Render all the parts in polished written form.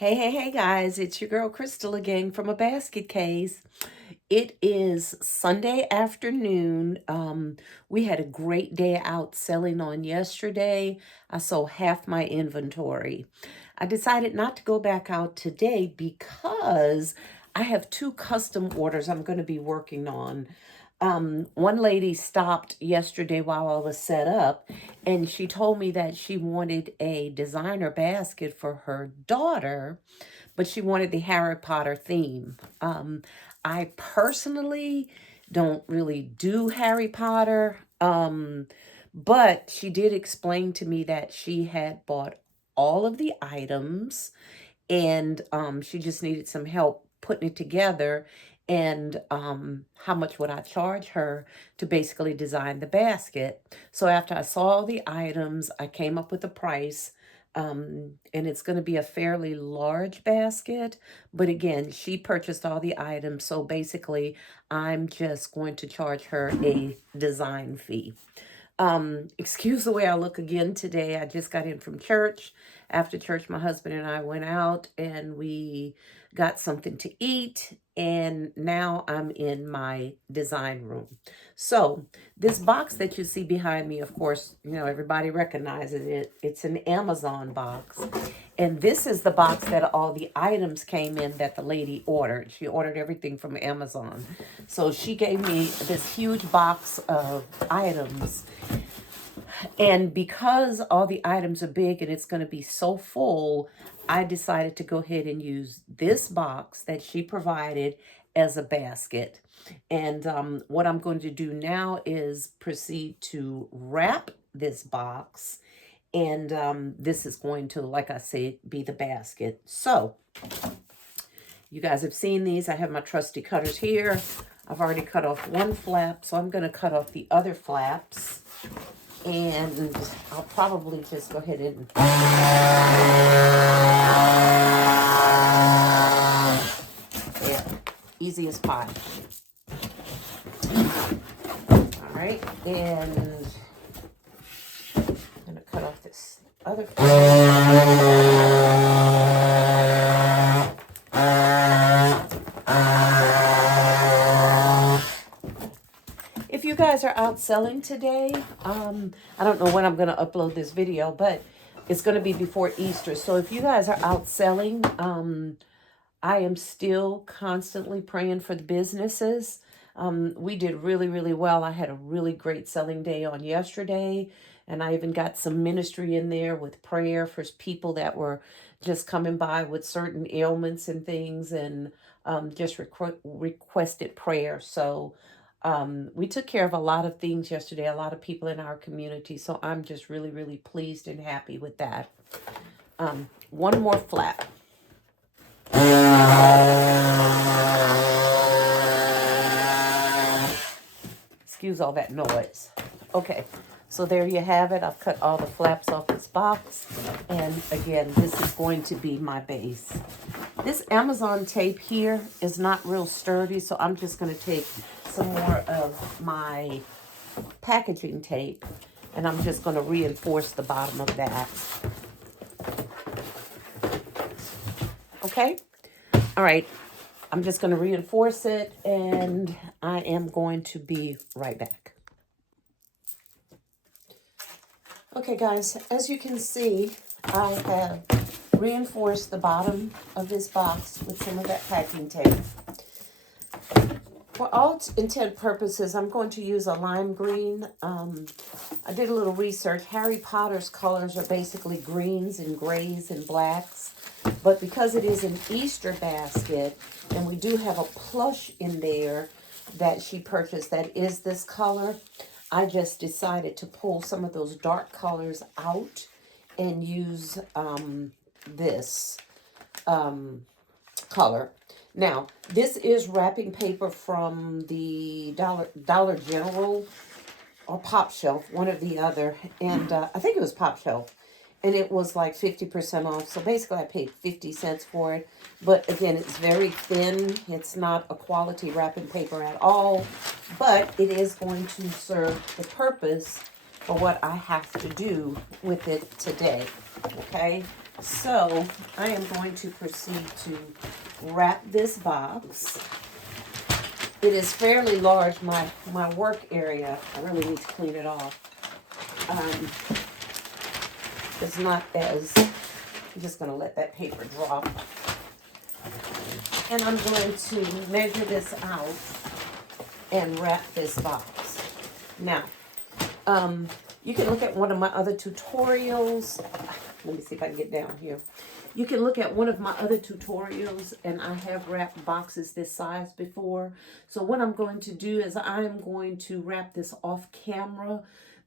Hey guys, it's your girl Crystal again from A Basket Case. It is Sunday afternoon. We had a great day out selling on yesterday. I sold half my inventory. I decided not to go back out today because I have two custom orders I'm going to be working on. One lady stopped yesterday while I was set up, and she told me that she wanted a designer basket for her daughter, but she wanted the Harry Potter theme. I personally don't really do Harry Potter, but she did explain to me that she had bought all of the items and she just needed some help putting it together, and how much would I charge her to basically design the basket. So after I saw all the items, I came up with a price, and it's going to be a fairly large basket, but again, she purchased all the items, so basically I'm just going to charge her a design fee. Excuse the way I look again today. I just got in from church. After church, my husband and I went out and we got something to eat. And now I'm in my design room. So this box that you see behind me, of course, everybody recognizes it. It's an Amazon box. And this is the box that all the items came in that the lady ordered. She ordered everything from Amazon. So she gave me this huge box of items, and because all the items are big and it's going to be so full, I decided to go ahead and use this box that she provided as a basket. And what I'm going to do now is proceed to wrap this box. And this is going to, like I said, be the basket. So you guys have seen these. I have my trusty cutters here. I've already cut off one flap, so I'm going to cut off the other flaps. And I'll probably just go ahead and there, easy as pie. All right, and I'm gonna cut off this other If you guys are out selling today, I don't know when I'm going to upload this video, but it's going to be before Easter. So if you guys are out selling, I am still constantly praying for the businesses. We did really, really well. I had a really great selling day on yesterday, and I even got some ministry in there with prayer for people that were just coming by with certain ailments and things, and just requested prayer. So we took care of a lot of things yesterday, a lot of people in our community. So I'm just really, really pleased and happy with that. One more flap. Excuse all that noise. Okay, so there you have it. I've cut all the flaps off this box. And again, this is going to be my base. This Amazon tape here is not real sturdy, so I'm just going to take some more of my packaging tape, and I'm just going to reinforce the bottom of that. Okay? All right. I'm just going to reinforce it, and I am going to be right back. Okay, guys, as you can see, I have reinforced the bottom of this box with some of that packing tape. For all intent purposes, I'm going to use a lime green. I did a little research. Harry Potter's colors are basically greens and grays and blacks. But because it is an Easter basket, and we do have a plush in there that she purchased that is this color, I just decided to pull some of those dark colors out and use this color. Now, this is wrapping paper from the Dollar General or Pop Shelf, one or the other. And I think it was Pop Shelf. And it was like 50% off. So basically I paid 50 cents for it. But again, it's very thin. It's not a quality wrapping paper at all. But it is going to serve the purpose for what I have to do with it today. Okay? So I am going to proceed to wrap this box. It is fairly large, my work area. I really need to clean it off. It's not as, I'm just going to let that paper drop. And I'm going to measure this out and wrap this box. Now, you can look at one of my other tutorials. Let me see if I can get down here. You can look at one of my other tutorials, and I have wrapped boxes this size before. So what I'm going to do is I'm going to wrap this off camera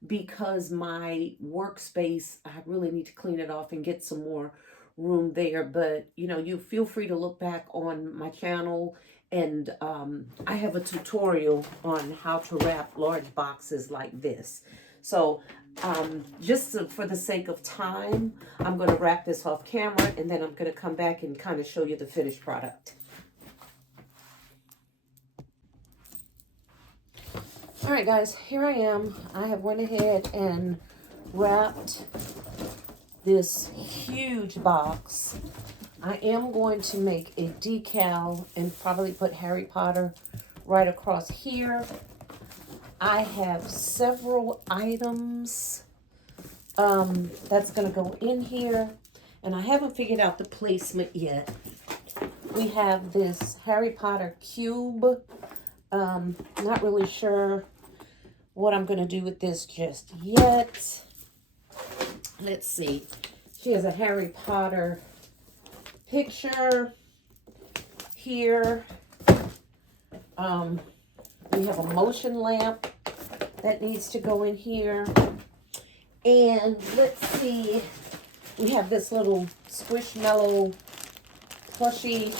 because my workspace, I really need to clean it off and get some more room there. But, you know, you feel free to look back on my channel, and I have a tutorial on how to wrap large boxes like this. So for the sake of time, I'm going to wrap this off camera, and then I'm going to come back and kind of show you the finished product. All right, guys, here I am. I have went ahead and wrapped this huge box. I am going to make a decal and probably put Harry Potter right across here. I have several items that's going to go in here, and I haven't figured out the placement yet. We have this Harry Potter cube. Not really sure what I'm going to do with this just yet. Let's see. She has a Harry Potter picture here. We have a motion lamp that needs to go in here. And let's see, we have this little Squishmallow plushie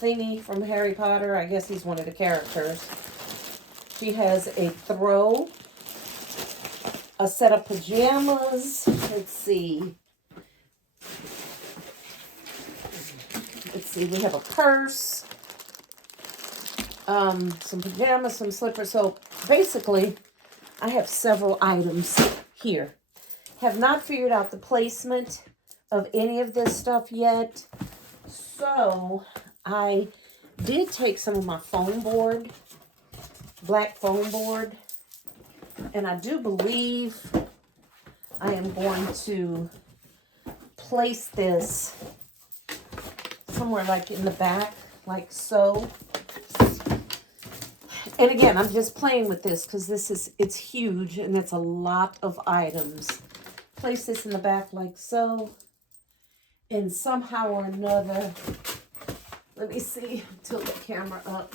thingy from Harry Potter. I guess he's one of the characters. She has a throw, a set of pajamas. Let's see. We have a purse, some pajamas, some slippers. So basically, I have several items here. Have not figured out the placement of any of this stuff yet. So I did take some of my foam board, black foam board, and I do believe I am going to place this somewhere like in the back, like so. And again, I'm just playing with this because it's huge and it's a lot of items. Place this in the back like so. And somehow or another, let me see, tilt the camera up.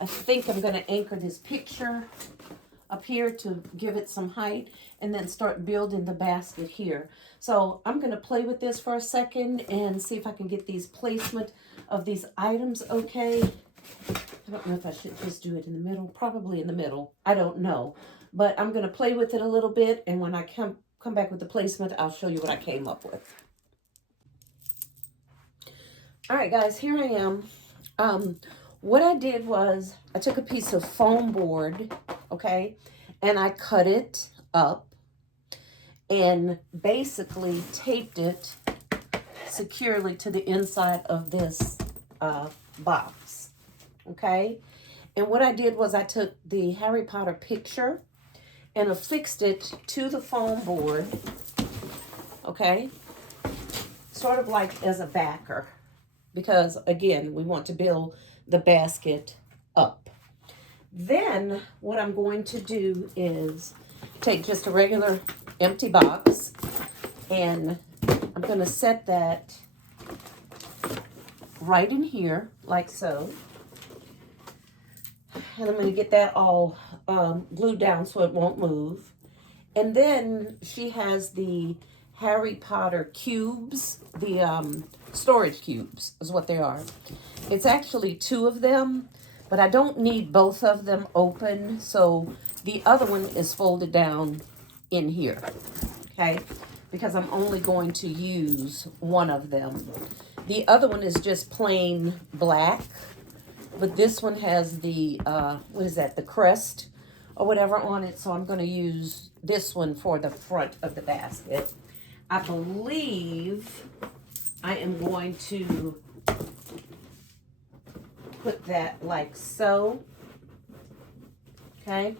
I think I'm going to anchor this picture up here to give it some height and then start building the basket here. So I'm going to play with this for a second and see if I can get these placement of these items okay. I don't know if I should just do it in the middle. Probably in the middle. I don't know. But I'm going to play with it a little bit, and when I come back with the placement, I'll show you what I came up with. All right, guys, here I am. What I did was I took a piece of foam board, okay, and I cut it up and basically taped it securely to the inside of this box, okay? And what I did was I took the Harry Potter picture and affixed it to the foam board, okay? Sort of like as a backer, because again, we want to build the basket up. Then what I'm going to do is take just a regular empty box, and I'm going to set that right in here like so. And I'm going to get that all glued down so it won't move. And then she has the Harry Potter cubes, the storage cubes is what they are. It's actually 2 of them, but I don't need both of them open, so the other one is folded down in here, okay? Because I'm only going to use one of them. The other one is just plain black, but this one has the, what is that, the crest or whatever on it. So I'm going to use this one for the front of the basket. I believe I am going to put that like so. Okay.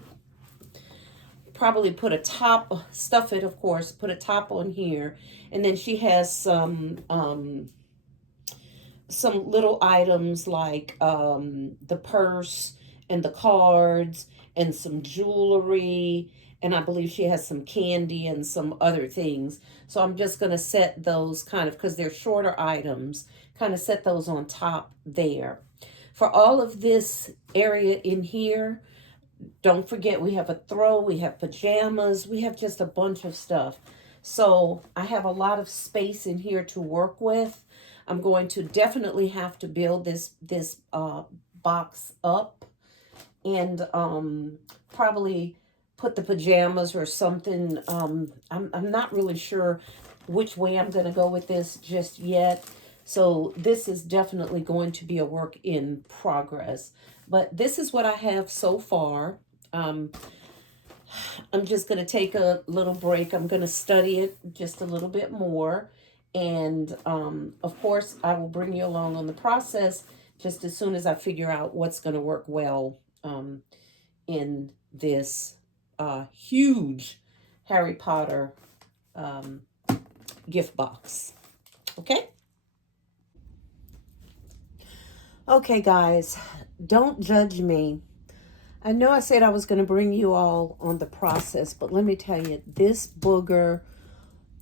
Probably put a top, stuff it, of course, put a top on here. And then she has some little items like the purse and the cards and some jewelry. And I believe she has some candy and some other things. So I'm just going to set those kind of, because they're shorter items, kind of set those on top there. For all of this area in here, don't forget, we have a throw, we have pajamas, we have just a bunch of stuff. So I have a lot of space in here to work with. I'm going to definitely have to build this box up and probably put the pajamas or something. I'm not really sure which way I'm going to go with this just yet. So this is definitely going to be a work in progress. But this is what I have so far. I'm just going to take a little break. I'm going to study it just a little bit more. And of course, I will bring you along on the process just as soon as I figure out what's going to work well in this huge Harry Potter gift box. Okay? Okay, guys, don't judge me. I know I said I was going to bring you all on the process, but let me tell you, this booger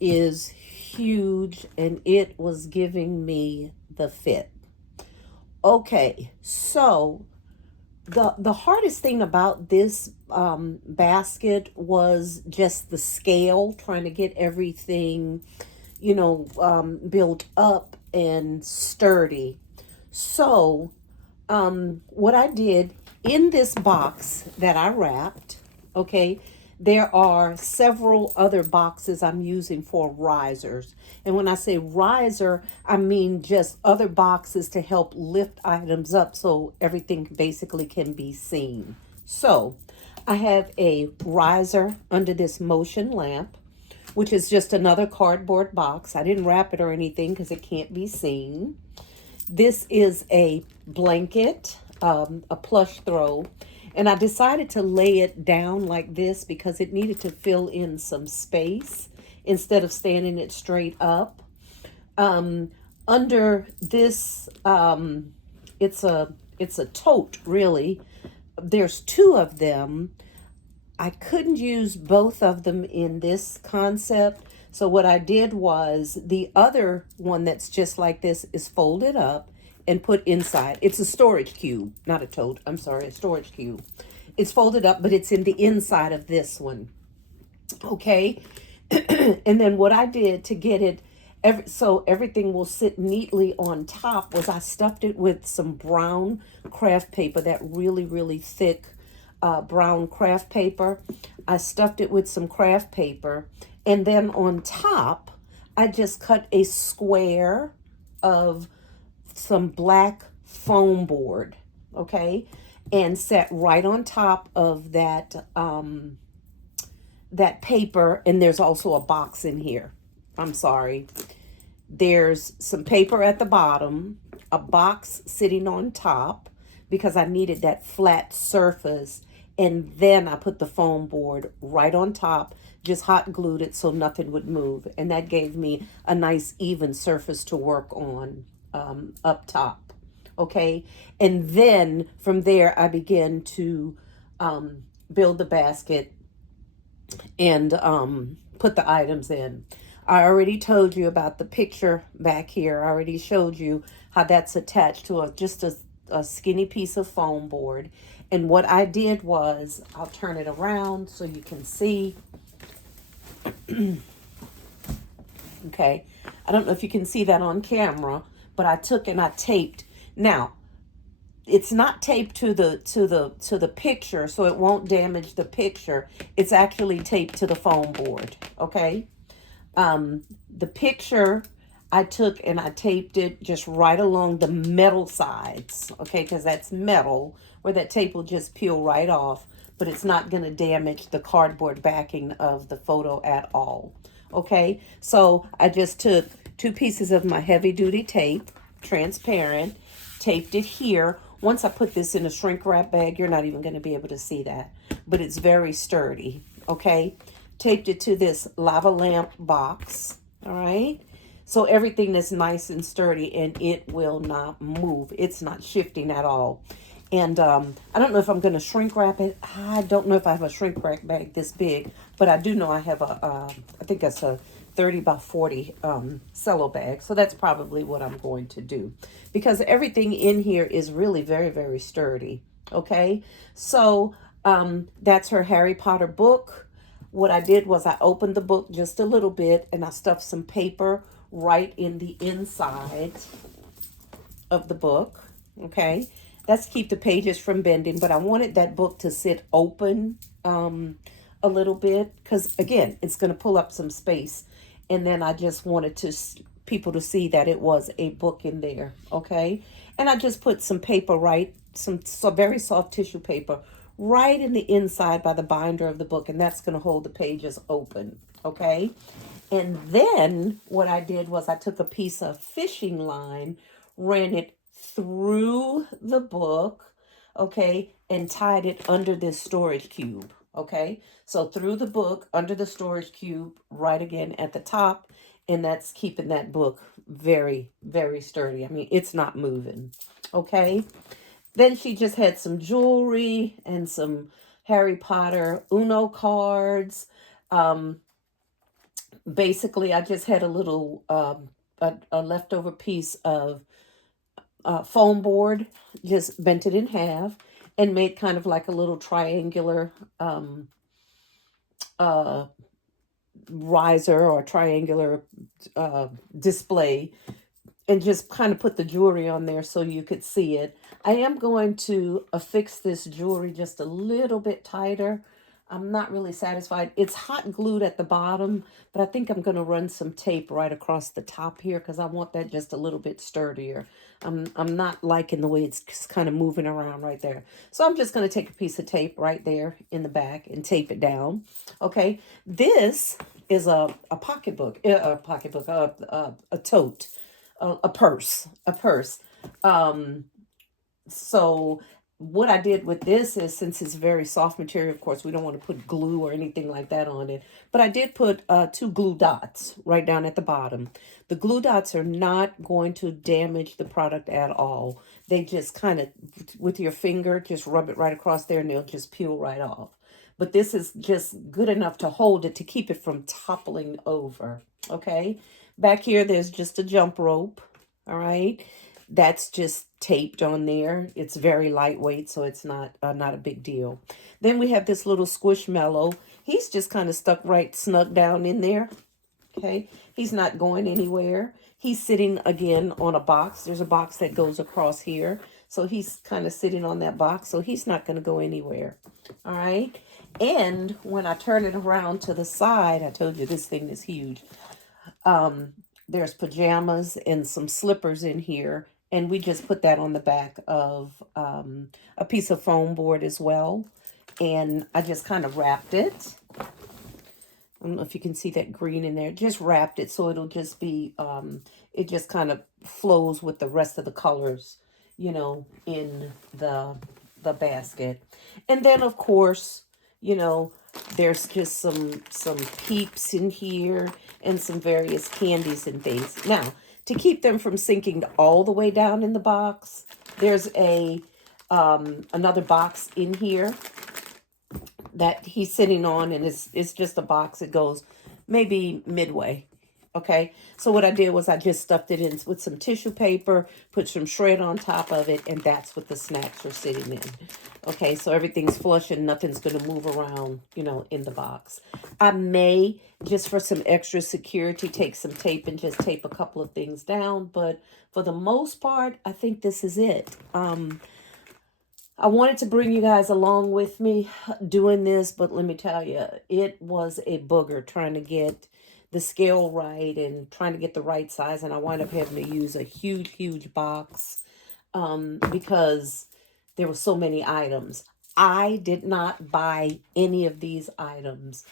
is huge and it was giving me the fit. Okay, so the hardest thing about this basket was just the scale, trying to get everything, built up and sturdy. So, what I did in this box that I wrapped, okay, there are several other boxes I'm using for risers. And when I say riser, I mean just other boxes to help lift items up so everything basically can be seen. So, I have a riser under this motion lamp, which is just another cardboard box. I didn't wrap it or anything because it can't be seen. This is a blanket, a plush throw, and I decided to lay it down like this because it needed to fill in some space instead of standing it straight up. Under this, it's a tote, really. There's two of them. I couldn't use both of them in this concept. So what I did was the other one that's just like this is folded up and put inside. It's a storage cube, not a tote. I'm sorry, a storage cube. It's folded up, but it's in the inside of this one. Okay. And then what I did to get it so everything will sit neatly on top was I stuffed it with some brown craft paper, that really, really thick brown craft paper. I stuffed it with some craft paper. And then on top, I just cut a square of some black foam board, okay? And set right on top of that, that paper. And there's also a box in here. I'm sorry. There's some paper at the bottom, a box sitting on top because I needed that flat surface. And then I put the foam board right on top, just hot glued it so nothing would move. And that gave me a nice even surface to work on up top. Okay. And then from there, I began to build the basket and put the items in. I already told you about the picture back here. I already showed you how that's attached to just a skinny piece of foam board. And what I did was, I'll turn it around so you can see. Okay. I don't know if you can see that on camera, but I took and I taped. Now, it's not taped to the picture, so it won't damage the picture. It's actually taped to the foam board. Okay. The picture I took and I taped it just right along the metal sides, okay, because that's metal, where that tape will just peel right off, but it's not going to damage the cardboard backing of the photo at all. Okay, so I just took 2 pieces of my heavy duty tape, transparent, taped it here. Once I put this in a shrink wrap bag, you're not even going to be able to see that, but it's very sturdy. Okay, taped it to this lava lamp box. All right, so everything is nice and sturdy and it will not move. It's not shifting at all. And I don't know if I'm going to shrink wrap it. I don't know if I have a shrink wrap bag this big, but I do know I have I think that's a 30 by 40 cello bag. So that's probably what I'm going to do, because everything in here is really very, very sturdy. Okay, so that's her Harry Potter book. What I did was I opened the book just a little bit and I stuffed some paper right in the inside of the book. Okay, that's keep the pages from bending, but I wanted that book to sit open a little bit, because again, it's going to pull up some space, and then I just wanted to people to see that it was a book in there. Okay, and I just put some paper, right, some very soft tissue paper right in the inside by the binder of the book, and that's going to hold the pages open. Okay, and then what I did was I took a piece of fishing line, ran it through the book, okay, and tied it under this storage cube. Okay, so through the book, under the storage cube, right again at the top, and that's keeping that book very, very sturdy. I mean, it's not moving. Okay, then she just had some jewelry and some Harry Potter Uno cards. Basically, I just had a little a leftover piece of foam board, just bent it in half and made kind of like a little triangular uh, riser or triangular display, and just kind of put the jewelry on there so you could see it. I am going to affix this jewelry just a little bit tighter. I'm not really satisfied. It's hot glued at the bottom, but I think I'm going to run some tape right across the top here because I want that just a little bit sturdier. I'm not liking the way it's kind of moving around right there. So I'm just going to take a piece of tape right there in the back and tape it down. Okay, this is a pocketbook, a tote, a purse. Um, so what I did with this is, since it's very soft material, of course, we don't want to put glue or anything like that on it. But I did put 2 glue dots right down at the bottom. The glue dots are not going to damage the product at all. They just kind of, with your finger, just rub it right across there and they'll just peel right off. But this is just good enough to hold it, to keep it from toppling over. Okay. Back here, there's just a jump rope. All right. That's just taped on there. It's very lightweight, so it's not a big deal. Then we have this little Squishmallow. He's just kind of stuck right snug down in there. Okay, he's not going anywhere. He's sitting again on a box. There's a box that goes across here, so he's kind of sitting on that box, so he's not going to go anywhere. All right, and when I turn it around to the side, I told you this thing is huge. There's pajamas and some slippers in here, and we just put that on the back of a piece of foam board as well. And I just kind of wrapped it. I don't know if you can see that green in there. Just wrapped it so it'll just be, it just kind of flows with the rest of the colors, you know, in the basket. And then, of course, you know, there's just some peeps in here and some various candies and things. Now, to keep them from sinking all the way down in the box, there's a another box in here that he's sitting on, and it's just a box. It goes maybe midway. Okay, so what I did was I just stuffed it in with some tissue paper, put some shred on top of it, and that's what the snacks are sitting in. Okay, so everything's flush and nothing's going to move around, you know, in the box. I may, just for some extra security, take some tape and just tape a couple of things down, but for the most part, I think this is it. I wanted to bring you guys along with me doing this, but let me tell you, it was a booger trying to get the scale right and trying to get the right size, and I wound up having to use a huge box because there were so many items. I did not buy any of these items.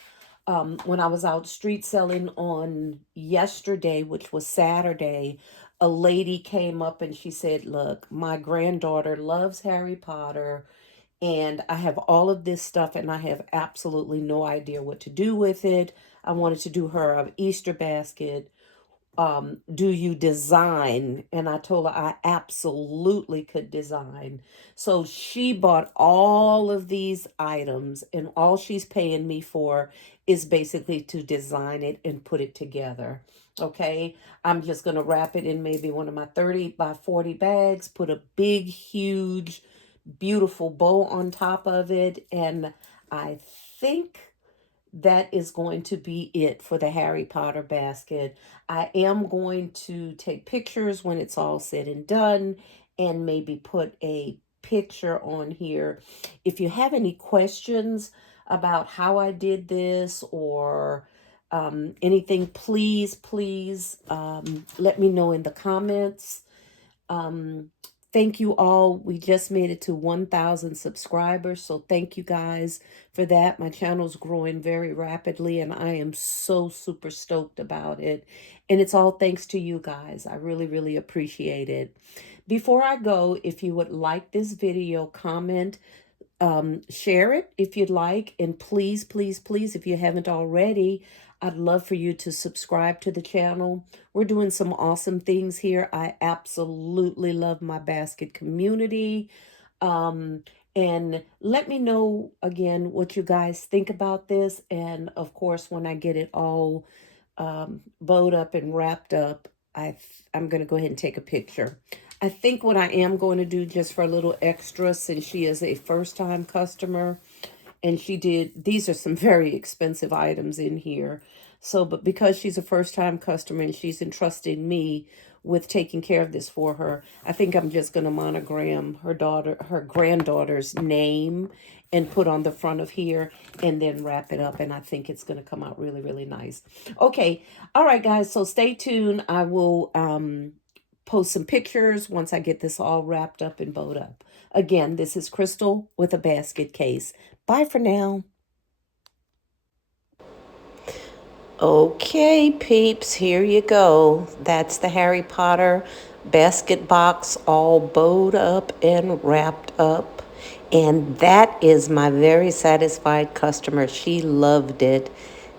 When I was out street selling on yesterday, which was Saturday, a lady came up and she said, "Look, my granddaughter loves Harry Potter, and I have all of this stuff, and I have absolutely no idea what to do with it. I wanted to do her an Easter basket. Do you design?" And I told her I absolutely could design. So she bought all of these items, and all she's paying me for is basically to design it and put it together. Okay, I'm just going to wrap it in maybe one of my 30 by 40 bags, put a big, huge, beautiful bow on top of it, and I think that is going to be it for the Harry Potter basket. I am going to take pictures when it's all said and done and maybe put a picture on here. If you have any questions about how I did this or anything, please, let me know in the comments. Um, Thank you all. We just made it to 1,000 subscribers. So thank you guys for that. My channel's growing very rapidly and I am so super stoked about it. And it's all thanks to you guys. I really, really appreciate it. Before I go, if you would like this video, comment, share it if you'd like, and please, if you haven't already, I'd love for you to subscribe to the channel. We're doing some awesome things here. I absolutely love my basket community. um and let me know again what you guys think about this, and of course when I get it all bowed up and wrapped up, I'm going to go ahead and take a picture. I think what I am going to do, just for a little extra, since she is a first time customer and she did, these are some very expensive items in here. So, but because she's a first time customer and she's entrusted me with taking care of this for her, I think I'm just going to monogram her granddaughter's name and put on the front of here and then wrap it up. And I think it's going to come out really, really nice. Okay. All right, guys. So stay tuned. I will, post some pictures once I get this all wrapped up and bowed up. Again, this is Crystal with a basket case. Bye for now. Okay, peeps, here you go. That's the Harry Potter basket box all bowed up and wrapped up. And that is my very satisfied customer. She loved it.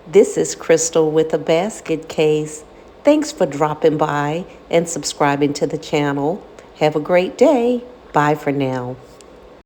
This is Crystal with a basket case. Thanks for dropping by and subscribing to the channel. Have a great day. Bye for now.